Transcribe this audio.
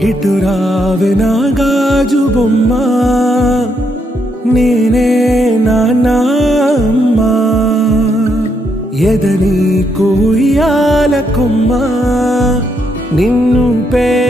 ఇటు రావే నా గాజు బొమ్మ, నేనే నాన్నమ్మ. ఎదని కుయ్యాల కొమ్మ, నిన్ను పే